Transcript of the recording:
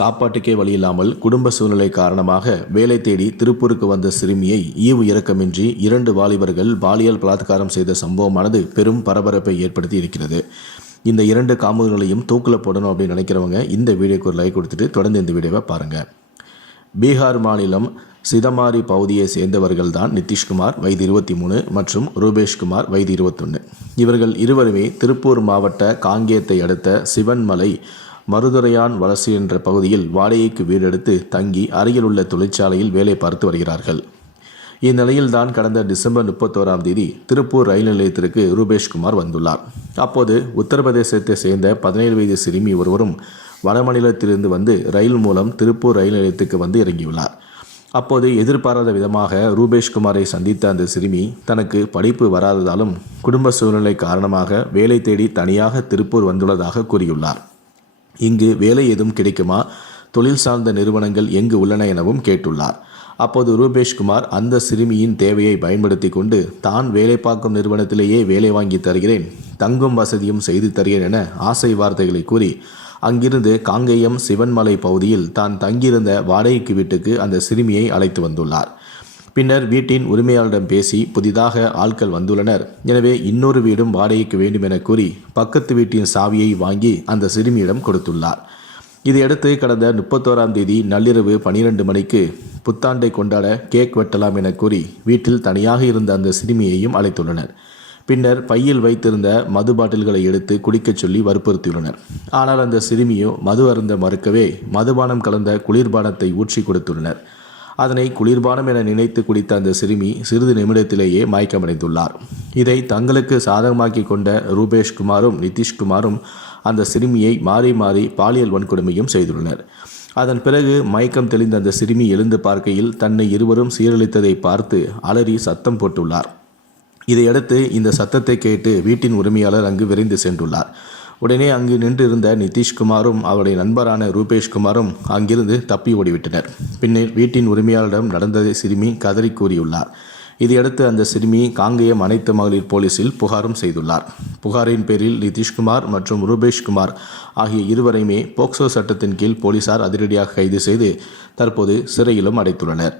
சாப்பாட்டுக்கே வழியில்லாமல் குடும்ப சூழ்நிலை காரணமாக வேலை தேடி திருப்பூருக்கு வந்த சிறுமியை ஈவு இரக்கமின்றி இரண்டு வாலிபர்கள் பாலியல் பலாத்காரம் செய்த சம்பவமானது பெரும் பரபரப்பை ஏற்படுத்தி இருக்கிறது. இந்த இரண்டு காமுகங்களையும் தூக்கில் போடணும் அப்படின்னு நினைக்கிறவங்க இந்த வீடியோக்கு ஒரு லைக் கொடுத்துட்டு தொடர்ந்து இந்த வீடியோவை பாருங்கள் பீகார் மாநிலம் சிதமாரி பகுதியை சேர்ந்தவர்கள் தான் நிதிஷ்குமார் வயது இருபத்தி மூணு மற்றும் ரூபேஷ்குமார் வயது இருபத்தொன்று இவர்கள் இருவருமே திருப்பூர் மாவட்ட காங்கேயத்தை அடுத்த சிவன்மலை மருதுரையான் வலசு என்ற பகுதியில் வாடகைக்கு வீடெடுத்து தங்கி அருகில் உள்ள தொழிற்சாலையில் வேலை பார்த்து வருகிறார்கள். இந்நிலையில்தான் கடந்த டிசம்பர் முப்பத்தோராம் தேதி திருப்பூர் ரயில் நிலையத்திற்கு ரூபேஷ்குமார் வந்துள்ளார். அப்போது உத்தரப்பிரதேசத்தை சேர்ந்த பதினேழு வயது சிறுமி ஒருவரும் வடமாநிலத்திலிருந்து வந்து ரயில் மூலம் திருப்பூர் ரயில் நிலையத்துக்கு வந்து இறங்கியுள்ளார். அப்போது எதிர்பாராத விதமாக ரூபேஷ்குமாரை சந்தித்த அந்த சிறுமி தனக்கு படிப்பு வராததாலும் குடும்ப சூழ்நிலை காரணமாக வேலை தேடி தனியாக திருப்பூர் வந்துள்ளதாக கூறியுள்ளார். இங்கு வேலை எதுவும் கிடைக்குமா? தொழில் சார்ந்த நிறுவனங்கள் எங்கு உள்ளன எனவும் கேட்டுள்ளார். அப்போது ரூபேஷ்குமார் அந்த சிறுமியின் தேவையை பயன்படுத்தி கொண்டு தான் வேலை பார்க்கும் நிறுவனத்திலேயே வேலை வாங்கி தருகிறேன் தங்கும் வசதியும் செய்து தருகிறேன் என ஆசை வார்த்தைகளை கூறி அங்கிருந்து காங்கேயம் சிவன்மலை பகுதியில் தான் தங்கியிருந்த வாடகைக்கு வீட்டுக்கு அந்த சிறுமியை அழைத்து வந்துள்ளார். பின்னர் வீட்டின் உரிமையாளரிடம் பேசி புதிதாக ஆட்கள் வந்துள்ளனர். எனவே இன்னொரு வீடும் வாடகைக்கு வேண்டும் என கூறி பக்கத்து வீட்டின் சாவியை வாங்கி அந்த சிறுமியிடம் கொடுத்துள்ளார். இதையடுத்து கடந்த முப்பத்தோராம் தேதி நள்ளிரவு பனிரெண்டு மணிக்கு புத்தாண்டை கொண்டாட கேக் வெட்டலாம் என கூறி வீட்டில் தனியாக இருந்த அந்த சிறுமியையும் அழைத்துள்ளனர். பின்னர் பையில் வைத்திருந்த மது பாட்டில்களை எடுத்து குடிக்கச் சொல்லி வற்புறுத்தியுள்ளனர். ஆனால் அந்த சிறுமியோ மது அருந்த மறுக்கவே மதுபானம் கலந்த குளிர்பானத்தை ஊற்றி கொடுத்துள்ளனர். அதனை குளிர்பானம் என நினைத்து குடித்த அந்த சிறுமி சிறிது நிமிடத்திலேயே மயக்கமடைந்துள்ளார். இதை தங்களுக்கு சாதகமாக்கி கொண்ட ரூபேஷ்குமாரும் நிதிஷ்குமாரும் அந்த சிறுமியை மாறி மாறி பாலியல் வன்கொடுமையும் செய்துள்ளனர். அதன் பிறகு மயக்கம் தெளிந்த அந்த சிறுமி எழுந்து பார்க்கையில் தன்னை இருவரும் சீரழித்ததை பார்த்து அலறி சத்தம் போட்டுள்ளார். இதையடுத்து இந்த சத்தத்தை கேட்டு வீட்டின் உரிமையாளர் அங்கு விரைந்து சென்றுள்ளார். உடனே அங்கு நின்றிருந்த நிதிஷ்குமாரும் அவருடைய நண்பரான ரூபேஷ்குமாரும் அங்கிருந்து தப்பி ஓடிவிட்டனர். பின்னர் வீட்டின் உரிமையாளரிடம் நடந்ததை சிறுமி கதறி கூறியுள்ளார். இதையடுத்து அந்த சிறுமி காங்கேயம் அனைத்து மகளிர் போலீசில் புகாரும் செய்துள்ளார். புகாரின் பேரில் நிதிஷ்குமார் மற்றும் ரூபேஷ்குமார் ஆகிய இருவரையுமே போக்சோ சட்டத்தின் கீழ் போலீசார் அதிரடியாக கைது செய்து தற்போது சிறையிலும் அடைத்துள்ளனர்.